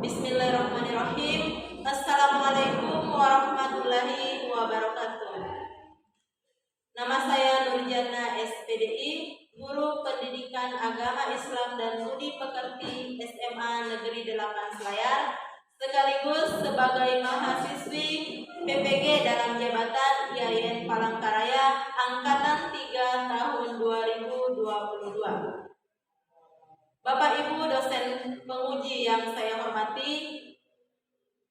Bismillahirrahmanirrahim. Assalamualaikum warahmatullahi wabarakatuh. Nama saya Nurjana SPDI, Guru Pendidikan Agama Islam dan Budi Pekerti SMA Negeri 8 Selayar, sekaligus sebagai mahasiswi PPG dalam jabatan IAIN Palangkaraya Angkatan 3 tahun 2022. Bapak Ibu dosen penguji yang saya hormati,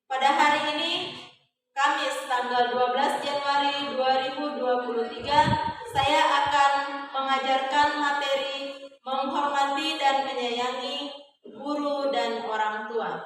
pada hari ini Kamis tanggal 12 Januari 2023 saya akan mengajarkan materi menghormati dan menyayangi guru dan orang tua.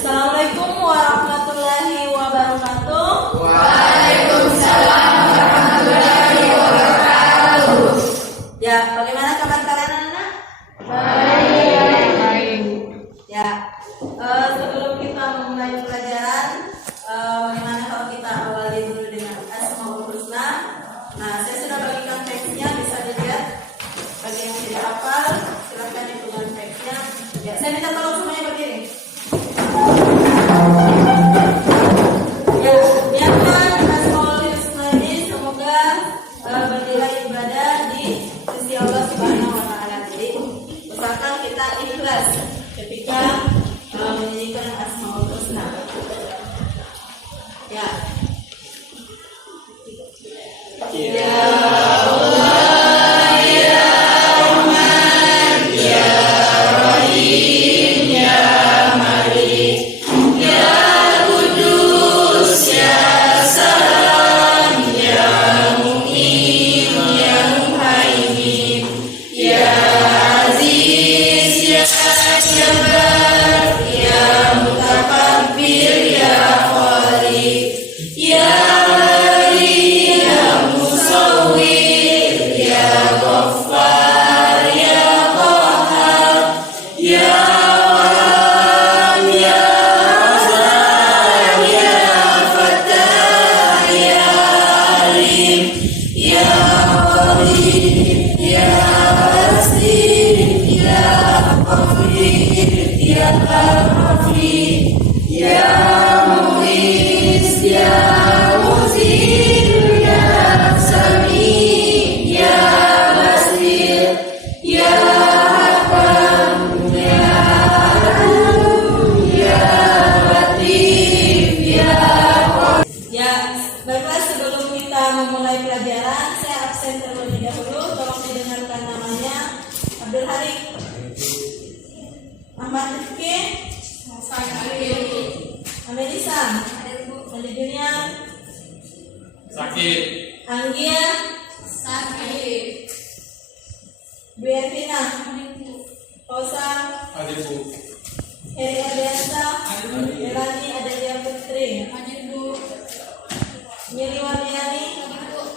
Assalamualaikum warahmatullahi wabarakatuh. Waalaikumsalam warahmatullahi wabarakatuh. Ya, bagaimana kabar kalian anak-anak? Baik. Ya, sebelum kita memulai pelajaran, bagaimana kalau kita awali dulu dengan Asmaul Husna? Nah, saya sudah bagikan teksnya, bisa dilihat. Bagi yang tidak hafal, silakan dibuka teksnya. Ya, saya minta tolong semuanya berdiri. Ya, niatkan Asmaul Husna ini semoga bernilai ibadah di sisi Allah Subhanahu wa Ta'ala. Jadi, usahakan kita ikhlas ketika menyanyikan Asmaul Husna. Ya. Baiklah, sebelum kita memulai pelajaran, saya absen terlebih dahulu. Tolong didengarkan namanya. Abdul Harik, Ahmad Rifki, Amelisa, Ali Junior, Sakit. Anggia, Sakit. Bu Ervina, Kosa, Adikku. Heri Ardiansa, Melani Adelia Putri, Nyeri Wardiani,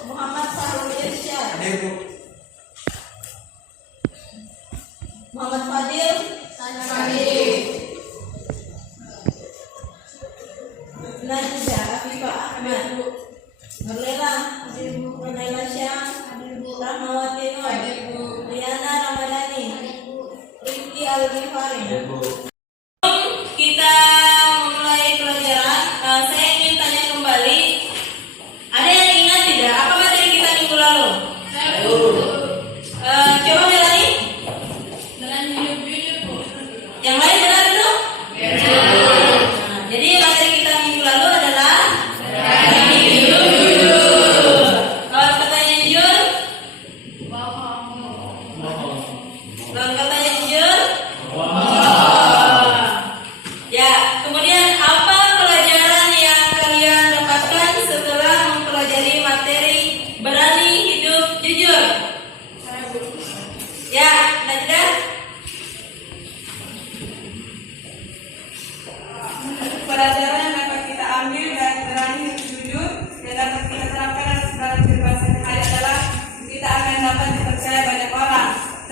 Muhammad Sahrul Irsyad, Adikku. Muhammad Fadil, Najwa Afifah Ahmad, Nurlela, Nurlela Syam, Rahmawati Nur, Riana Ramadhani, Rifki Al-Ghifari. Kita mulai pelajaran. Saya ingin tanya kembali, ada yang ingat tidak apa materi kita minggu lalu? Coba Melani. Yang lain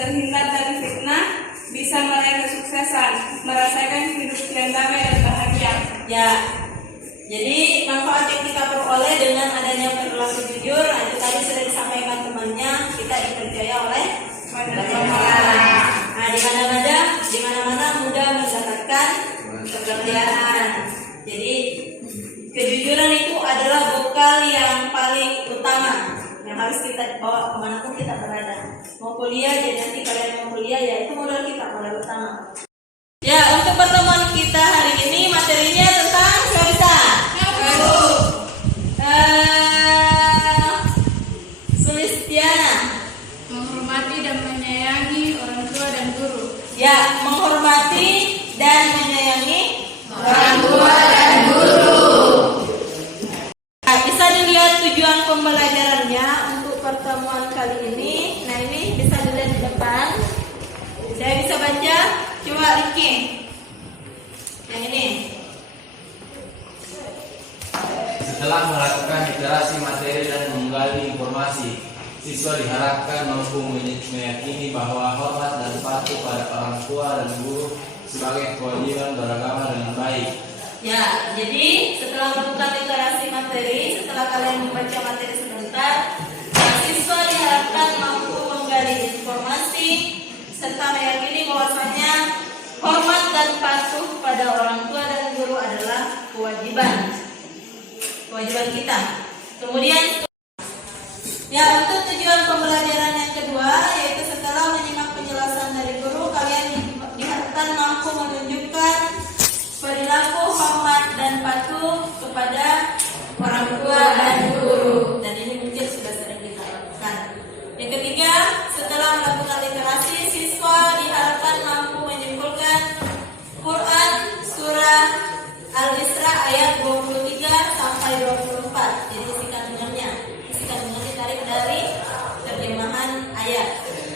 terhindar dari fitnah, bisa meraih kesuksesan, merasakan hidup yang damai dan bahagia. Ya, jadi manfaat yang kita peroleh dengan adanya perilaku jujur, nah itu tadi sudah disampaikan temannya, kita dipercaya oleh banyak orang. Nah, di mana-mana mudah mendapatkan pekerjaan. Jadi kejujuran itu adalah bekal yang paling utama yang harus kita bawa kemanapun kita berada. Mau kuliah, jadi nanti kalian mau kuliah, ya itu modal kita, modal utama. Ya, untuk pertemuan kita hari ini materinya tentang siapa? Sulistiana. Menghormati dan menyayangi orang tua dan guru. Ya, menghormati dan menyayangi Orang tua dan guru. Nah, bisa dilihat tujuan pembelajarannya untuk pertemuan kali ini. Nah, ini bisa dilihat di depan. Saya bisa baca. Coba Ricky. Yang ini. Setelah melakukan literasi materi dan menggali informasi, siswa diharapkan mampu meyakini bahwa hormat dan patuh pada orang tua dan guru sebagai kewajiban beragama dengan baik. Ya, jadi setelah melakukan literasi materi, setelah kalian membaca materi sebentar, siswa diharapkan mampu menggali informasi serta meyakini bahwasanya hormat dan patuh pada orang tua dan guru adalah kewajiban kita. Kemudian ya, untuk tujuan pembelajaran yang kedua, yaitu setelah menyimak penjelasan dari guru, kalian diharapkan mampu menunjukkan perilaku hormat dan patuh kepada orang tua dan guru. Dan ini mungkin sudah sering kita lakukan. Yang ketiga, setelah melakukan literasi, siswa diharapkan mampu menyimpulkan Quran surah Al-Isra ayat 23 sampai 24. Jadi isi kandungannya ditarik dari terjemahan ayat.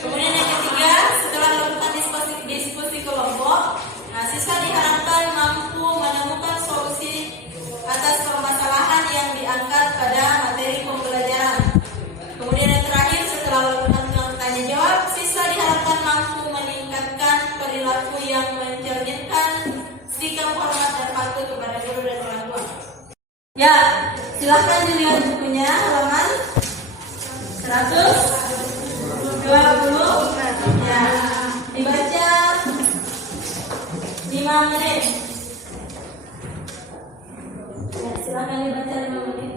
Kemudian yang ketiga, setelah melakukan diskusi kelompok, siswa diharapkan mampu menemukan solusi atas permasalahan yang diangkat pada materi pembelajaran. Kemudian yang terakhir, setelah melakukan tanya jawab, siswa diharapkan mampu meningkatkan perilaku yang mencerminkan sikap hormat dan patuh kepada guru dan orang tua. Ya, silahkan dilihat bukunya halaman 120. Ya, dibaca 5 menit. Ya, silahkan dibaca 5 menit.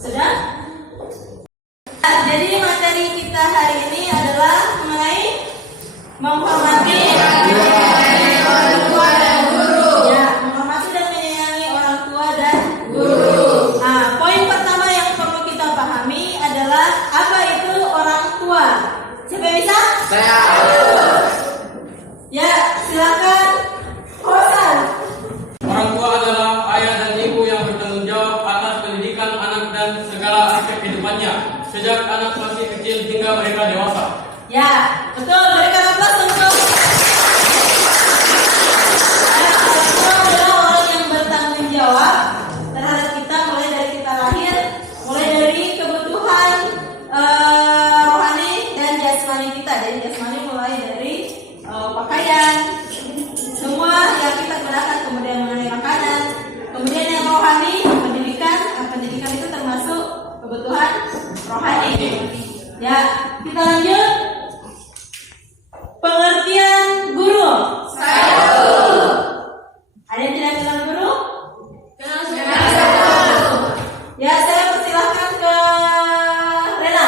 Sudah? Nah, jadi materi kita hari ini adalah mengenai menghormati orang tua dan guru. Ya, menghormati dan menyayangi orang tua dan guru. Nah, poin pertama yang perlu kita pahami adalah apa itu orang tua. Siapa yang bisa? Saya. Ya, silakan. Hosan. Orang tua adalah ayah dan ibu yang bertanggung jawab atas pendidikan anak dan segala aspek kehidupannya, sejak anak masih kecil hingga mereka dewasa. Ya, betul. Berikan aplaus untuk orang tua adalah orang yang bertanggung jawab terhadap kita mulai dari kita lahir, mulai dari kebutuhan rohani dan jasmani kita. Dari jasmani mulai dari pakaian, semua yang kita gunakan, kemudian mengenai makanan, kemudian yang rohani, pendidikan. Pendidikan itu termasuk kebutuhan rohani. Ya, kita lanjut. Pengertian guru. Ada yang tidak kenal guru? Ya, saya persilahkan ke Rena.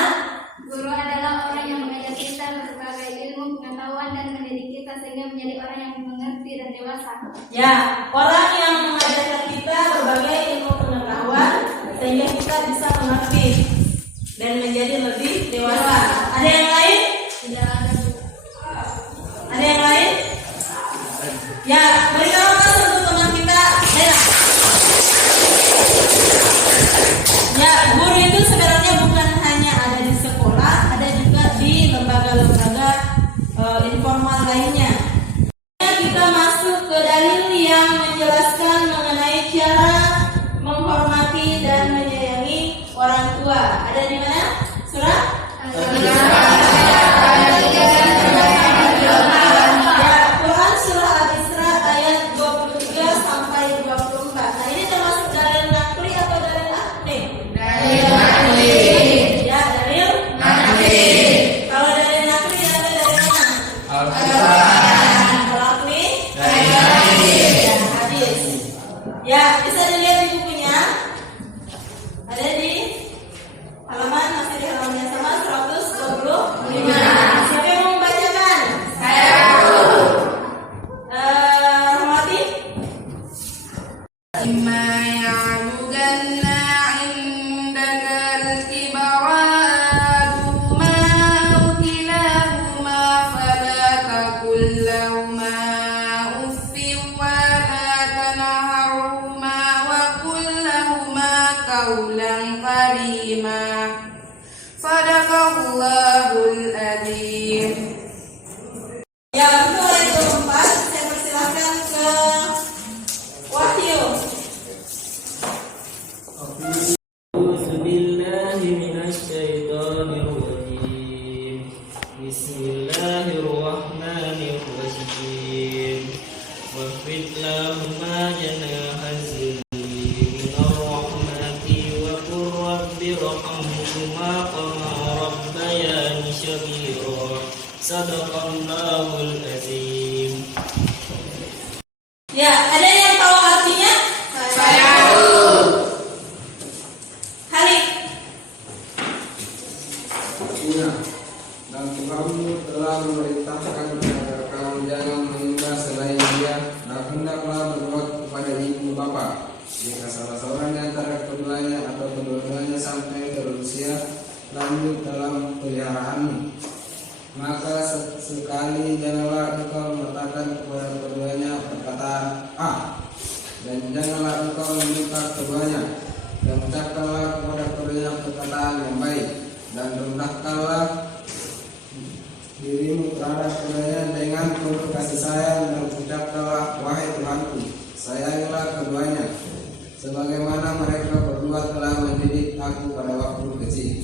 Guru adalah orang yang mengajar kita berbagai ilmu, pengetahuan, dan mendidik kita sehingga menjadi orang yang mengerti dan dewasa. Ya, orang yang mengajarkan kita berbagai ilmu pengetahuan sehingga kita bisa mengerti dan menjadi lebih dewasa. Ada yang lain? Tidak ada. Ada yang lain? Ya, berikan aplaus menjelaskan mengenai cara menghormati dan menyayangi orang tua. Ada di mana? Surah? Quran surah Al-Isra ayat 23 sampai 24. Nah, ini termasuk dalil nakli atau dalil akli? Dalil nakli. Ya, dalil nakli. Kalau dalil nakli ada dari mana? Al-Quran. Kalau akli? Dalil nakli. Ya, hadis. Ya, bisa dilihat di bukunya. Ada di halaman, masih di halaman yang sama 125. Siapa yang mau membacakan? Saya. Rahmati. إما يعبدن عندك الكبر أحدهما أو كلاهما فلا تقل لهما أف ولا تنهرهما وقل لهما قولا كريما صدق الله العظيم. Ya, untuk ayat 24 saya persilahkan ke Wahyu. أعوذ بالله من الشيطان الرجيم بسم الله الرحمن الرحيم واخفض لهما جناح الذل من الرحمة وقل رب ارحمهما كما ربياني صغيرا صدق الله العظيم. Ya, ada yang tahu artinya? Saya. Halid. Ingat, dan Tuhanmu telah memerintahkan kepada kamu jangan menyembah selain Dia, dan hendaklah berbuat kepada ibu bapa. Jika salah seorang di antara keduanya atau kedua-duanya sampai berusia lanjut dalam peliharaanmu, maka sekali janganlah engkau mengatakan kepada keduanya perkataan dan janganlah engkau meminta keduanya, dan ucapkanlah kepada keduanya perkataan yang baik, dan rendahkanlah dirimu terhadap keduanya dengan penuh kasih sayang, dan ucapkanlah wahai Tuhanku, sayangilah keduanya sebagaimana mereka berdua telah mendidik aku pada waktu kecil.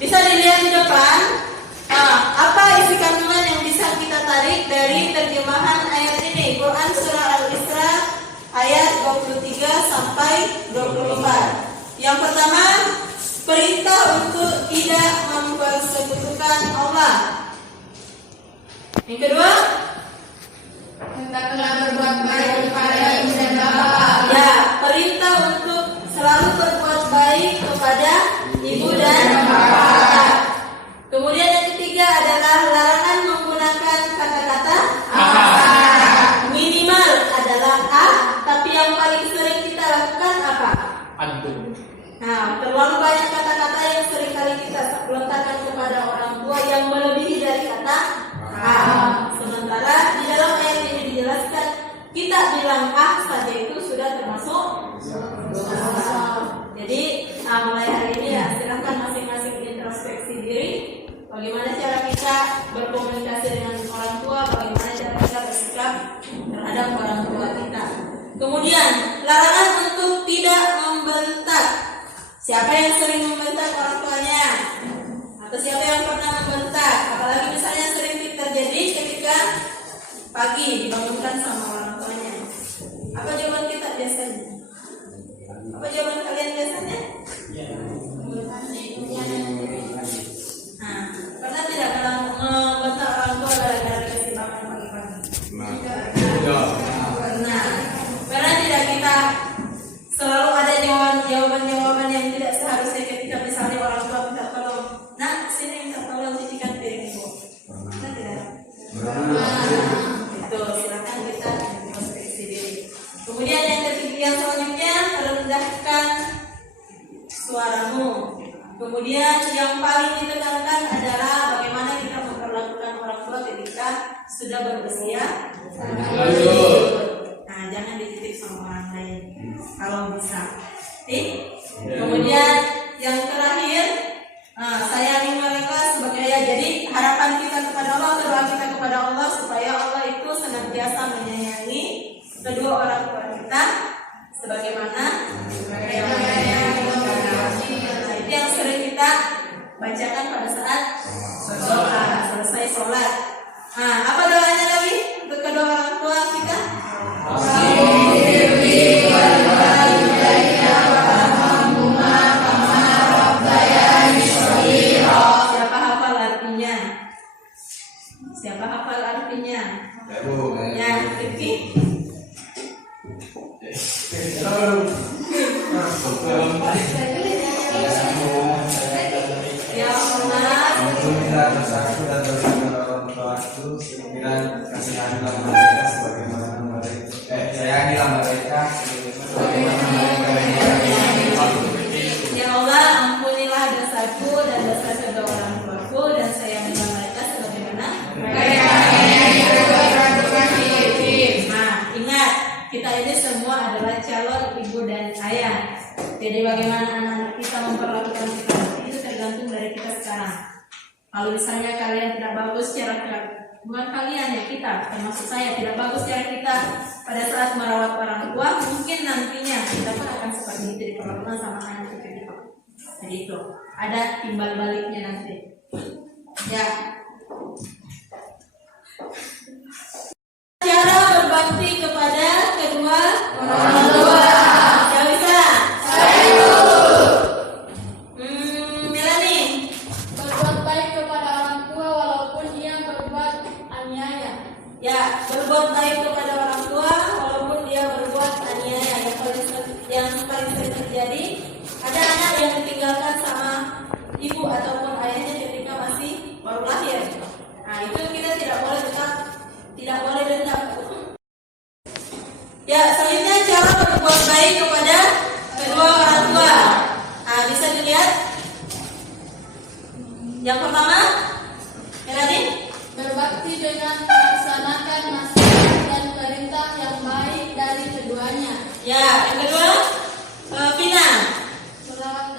Bisa dilihat di depan. Apa isi kandungan yang bisa kita tarik dari terjemahan ayat ini? Quran surah Al-Isra ayat 23 sampai 24. Yang pertama, perintah untuk tidak mempersekutukan Allah. Yang kedua, Hendaklah berbuat baik kepada ibu dan bapak. ya, perintah untuk selalu berbuat baik kepada ibu dan bapak. Kemudian yang ketiga adalah larangan menggunakan kata-kata minimal adalah tapi yang paling sering kita lakukan apa? Aduh. Nah, terlalu banyak kata-kata yang sering kali kita lontarkan kepada orang tua yang melebihi dari kata sementara di dalam ayat ini dijelaskan kita bilang saja itu sudah termasuk jadi mulai hari ini ya silahkan masing-masing introspeksi diri. Bagaimana cara kita berkomunikasi dengan orang tua, bagaimana cara kita bersikap terhadap orang tua kita. Kemudian larangan untuk tidak membentak. Siapa yang sering membentak orang tuanya? Atau siapa yang pernah membentak? Apalagi misalnya sering terjadi ketika pagi dibangunkan sama orang tuanya. Apa jawaban kita biasanya? Apa jawaban kalian biasanya? Nah, pernah tidak kalau membentak orang tua gara-gara dikasih makan pagi-pagi? Pernah. Pernah tidak kita selalu ada jawaban-jawaban yang tidak seharusnya ketika misalnya orang tua minta tolong, nak sini minta tolong cucikan piring ibu. Pernah tidak? Itu silakan kita introspeksi diri. Kemudian yang ketiga, yang selanjutnya rendahkan suaramu. Kemudian yang paling ditekankan adalah bagaimana kita memperlakukan orang tua ketika sudah berusia lanjut. Nah, jangan dititip sama orang lain kalau bisa. Kemudian yang terakhir, sayangi mereka sebagai ayah. Jadi harapan kita kepada Allah, doa kita kepada Allah supaya Allah itu senantiasa menyayangi kedua orang tua kita sebagaimana nah, itu yang sering kita bacakan pada saat selesai sholat. Nah, apa doanya lagi untuk kedua orang tua kita? Siapa hafal artinya? Siapa hafal artinya? Ya, Rifki. Ya Allah. Untuk kita bersatu dan bersama orang tuaku dengan kasihanilah mereka sebagaimana mereka sayangilah mereka sebagaimana mereka Ya Allah, ampunilah dosaku dan dosa kedua orang tuaku dan sayangilah mereka sebagaimana mereka. Nah, ingat, kita ini semua adalah calon ibu dan ayah. Jadi bagaimana anak-anak kita memperlakukan kita itu tergantung dari kita sekarang. Kalau misalnya kalian tidak bagus cara bukan kalian ya, kita termasuk saya tidak bagus cara kita pada saat merawat orang tua, mungkin nantinya kita pun akan seperti itu diperlakukan sama anak kita. Jadi itu ada timbal baliknya nanti. Ya. Cara berbakti kepada kedua orang tua. Ya bisa. Melanie. Berbuat baik kepada orang tua walaupun ia berbuat aniaya. Ya, berbuat baik kepada orang tua walaupun dia berbuat aniaya. Yang paling sering terjadi, ada anak yang ditinggalkan sama ibu ataupun ayahnya ketika masih baru lahir. Nah, itu kita tidak boleh dendam. Ya, selanjutnya cara berbuat baik kepada kedua orang tua. Nah, bisa dilihat. Yang pertama, Melanie. Berbakti dengan melaksanakan nasihat dan perintah yang baik dari keduanya. Ya, yang kedua, Vina. Merawat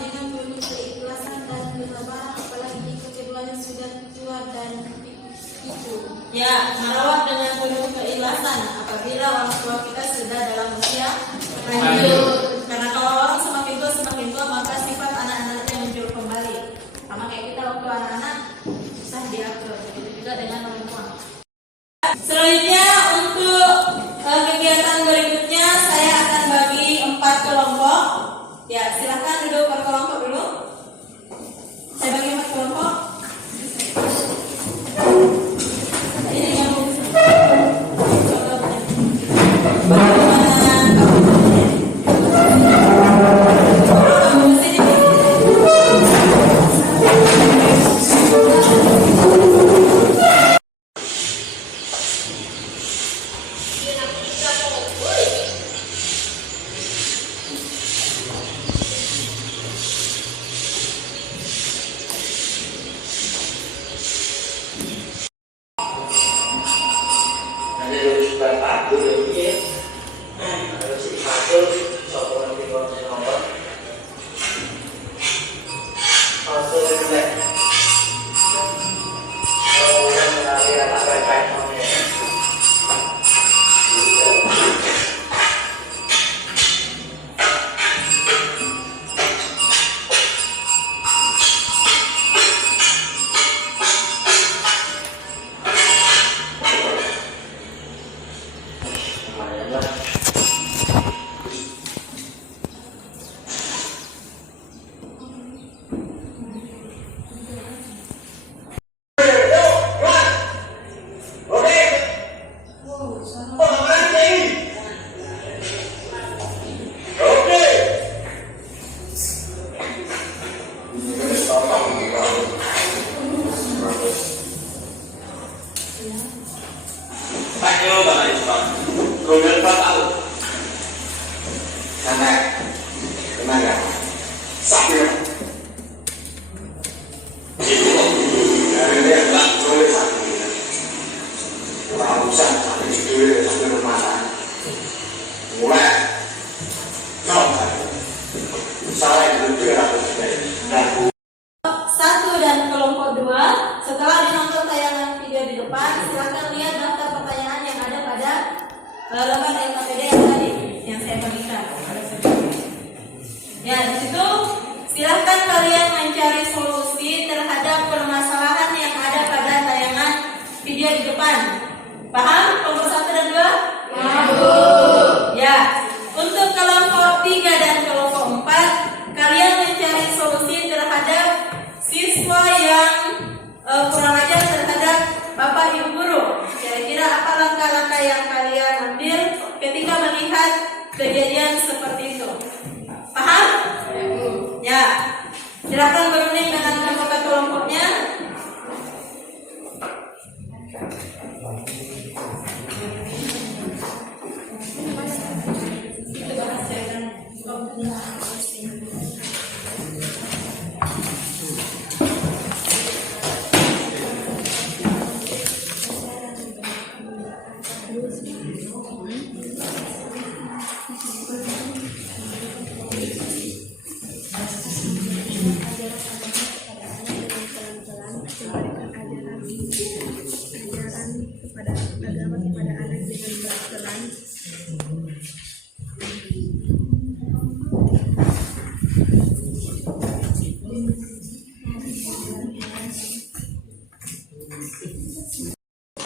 dengan penuh keikhlasan dan kesabaran, apalagi jika keduanya sudah tua dan itu. Ya, merawat dengan penuh keikhlasan apabila orang tua kita sudah dalam usia lanjut. Karena kalau orang semakin tua maka sifat anak-anaknya muncul kembali. Sama kayak kita waktu anak-anak susah diatur. Begitu juga dengan orang tua. Selanjutnya untuk kegiatan berikutnya saya akan bagi 4 kelompok. Ya, silakan duduk per kelompok dulu. Saya bagi 4 kelompok. Ini yang bagaimana kamu? lembar LKPD yang tadi yang saya bagikan. Ya, di situ silahkan kalian mencari solusi terhadap permasalahan yang ada pada tayangan video di depan. Paham kelompok 1 dan 2? Ya, untuk kelompok 3 dan kelompok 4, kalian mencari solusi terhadap siswa yang kurang ajar terhadap Bapak Ibu guru. Kira-kira apa langkah-langkah yang kalian ambil ketika melihat kejadian seperti itu? Paham? Ya. Silakan berunding dengan anggota kelompoknya.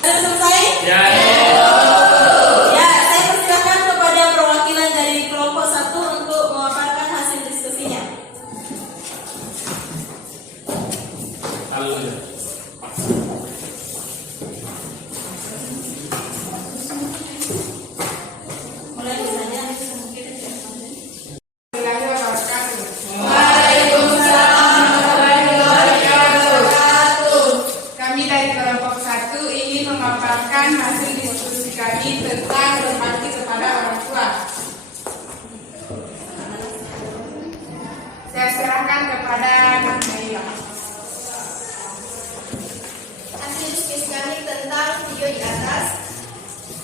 Sudah selesai? Ya, saya persilakan kepada perwakilan dari kelompok 1 untuk memaparkan hasil diskusinya. Mulai misalnya mungkin Kami dari kelompok 1 ingin memaparkan hasil diskusi kami tentang berbakti kepada orang tua. Saya serahkan kepada Nak Naila. Hasil diskusi kami tentang video di atas,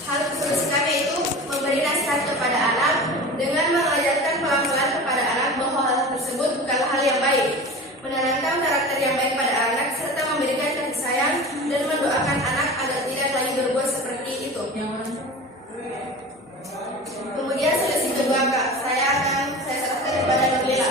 hal solusi kami itu memberi nasihat kepada anak dengan mengajarkan pelan-pelan kepada anak bahwa hal tersebut bukanlah hal yang baik, menanamkan karakter yang baik pada anak serta memberikan kasih sayang dan mendoakan anak agar tidak lagi berbuat seperti itu. Kemudian solusi kedua Kak, saya serahkan kepada Nabila.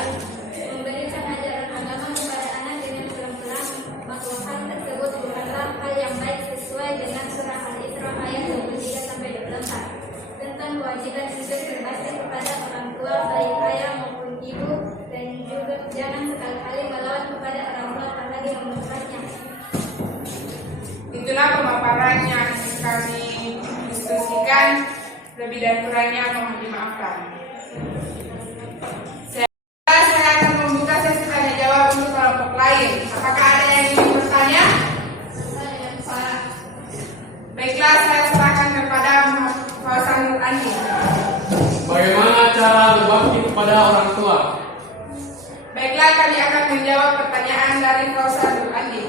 Memberikan ajaran agama kepada anak dengan pelan-pelan bahwa hal tersebut bukanlah hal yang baik sesuai dengan surah Al-Isra ayat 23-24 tentang kewajiban untuk berbakti kepada orang tua baik ayah maupun ibu dan juga jangan sekali-kali melawan kepada orang tua apalagi membentaknya. Itulah pemaparan yang kami diskusikan. Lebih dan kurangnya mohon dimaafkan. Saya akan membuka sesi tanya jawab untuk kelompok lain. Apakah ada yang ingin bertanya? Baiklah, saya serahkan kepada Fauzan Nur Andi. Bagaimana cara berbakti kepada orang tua? Baiklah, kami akan menjawab pertanyaan dari Fauzan Nur Andi.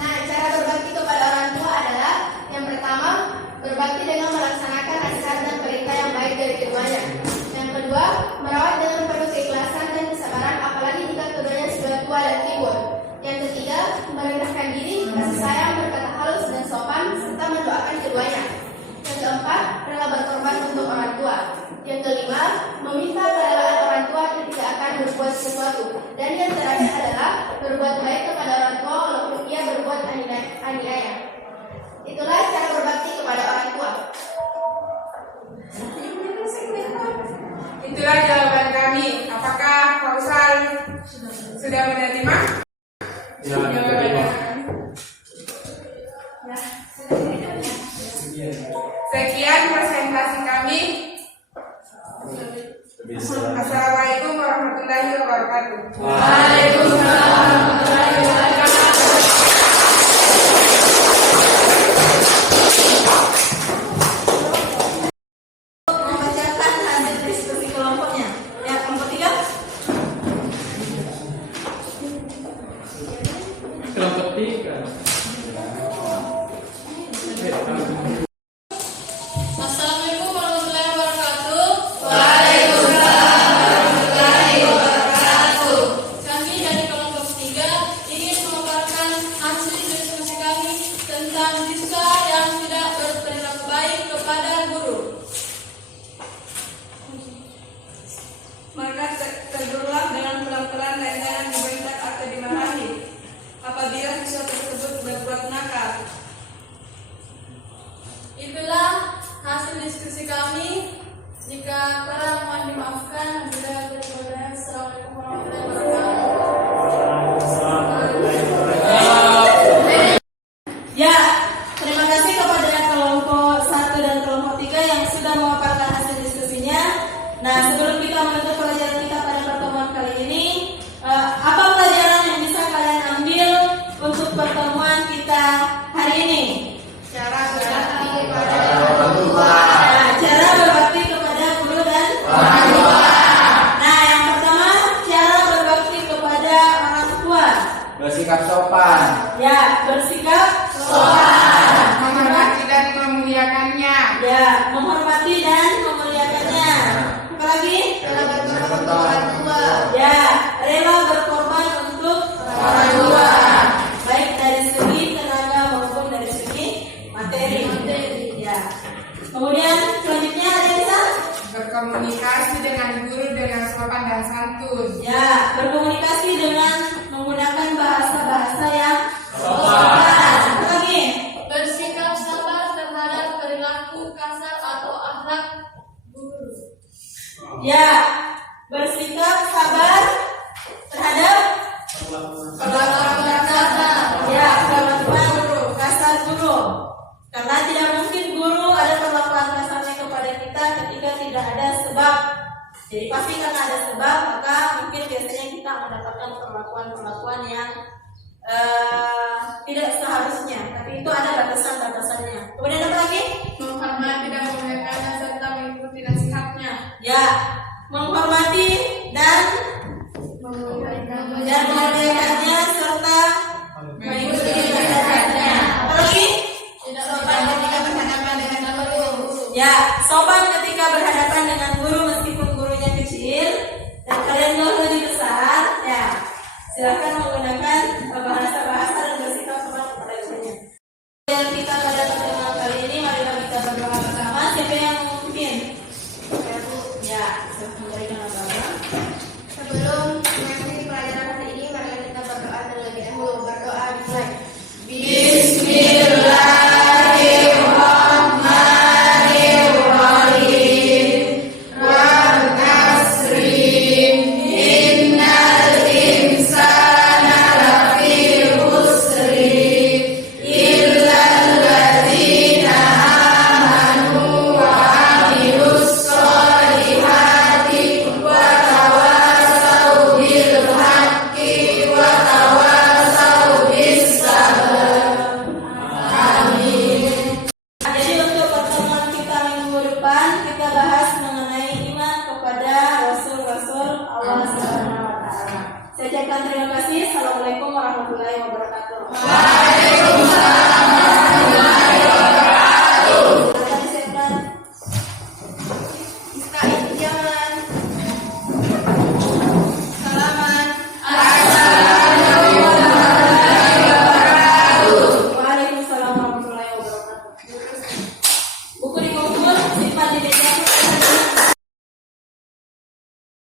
Nah, cara berbakti kepada orang tua adalah yang pertama, berbakti dengan melaksanakan nasihat dan perintah yang baik dari keduanya. Yang kedua, merawat dengan penuh keikhlasan dan kesabaran apalagi jika keduanya sudah tua dan kibur. Yang ketiga, merendahkan diri, kasih sayang, berkata halus dan sopan serta mendoakan keduanya. Yang keempat, rela berkorban untuk orang tua. Yang kelima, meminta kerelaan orang tua ketika akan berbuat sesuatu. Dan yang terakhir adalah berbuat baik kepada orang tua walaupun ia berbuat aniaya. Itulah cara berbakti kepada orang tua. Itulah jawaban kami. Apakah Fauzan sudah menerima? Ya, diterima. Sekian presentasi kami. Assalamualaikum warahmatullahi wabarakatuh. Membacakan hasil diskusi kelompoknya. Ya, kelompok 3. Kelompok 3. Assalamualaikum warahmatullahi wabarakatuh. Waalaikumsalam warahmatullahi wabarakatuh. Kami lantaran dibentak atau dimarahi apabila siswa tersebut berbuat nakal. Itulah hasil diskusi kami. Jika kurang mohon dimaafkan. Assalamualaikum warahmatullahi wabarakatuh. Ya, terima kasih kepada kelompok 1 dan kelompok 3 yang sudah memaparkan hasil diskusinya. Nah, sebelum kita menutup pelajaran kita pada pertemuan kali ini, apa pelajaran yang bisa kalian ambil untuk pertemuan kita hari ini? Cara berbakti kepada Nah, cara berbakti kepada guru dan orang tua. Nah, yang pertama, cara berbakti kepada orang tua. Bersikap sopan. Ya, bersikap sopan. menghormati dan memuliakannya. Ya, menghormati dan memuliakannya. Apa lagi? Rela berkorban untuk orang tua. Ya, rela berkorban untuk orang tua. Baik dari segi tenaga maupun dari segi materi. Ya. Kemudian selanjutnya ada yang bisa? Berkomunikasi dengan guru dengan sopan dan santun. Ya, berkomunikasi dengan menggunakan bahasa-bahasa yang sopan. Apa lagi? Bersikap sabar terhadap perilaku kasar atau akhlak guru. Ya, bersikap sabar terhadap perlakuan kasar. Ya, perlakuan kasar guru. Karena tidak mungkin guru ada perlakuan kasarnya kepada kita ketika tidak ada sebab. Jadi pasti karena ada sebab, maka mungkin biasanya kita mendapatkan perlakuan-perlakuan yang tidak seharusnya. Tapi itu ada batasan-batasannya. Kemudian apa lagi? Menghormati dan memuliakannya serta mengikuti nasihatnya. Ya, menghormati dan memuliakannya serta mengikuti nasihatnya. Apa lagi? Tidak sopan ketika berhadapan dengan guru. Ya, sopan ketika berhadapan dengan guru meskipun gurunya kecil dan kalian lebih besar. Ya, silakan menggunakan bahasa-bahasa dan bersikap sopan kepada gurunya. Dan kita pada pertemuan kali ini, marilah kita berdoa bersama. Siapa yang memimpin? Ya, silakan berikan agama. Sebelum mengakhiri pelajaran hari ini, mari kita berdoa terlebih dahulu. Berdoa dimulai. Jadi untuk pertemuan kita minggu depan kita bahas mengenai iman kepada Rasul-Rasul Allah Subhanahu wa Ta'ala. Saya ucapkan terima kasih. Assalamualaikum warahmatullahi wabarakatuh.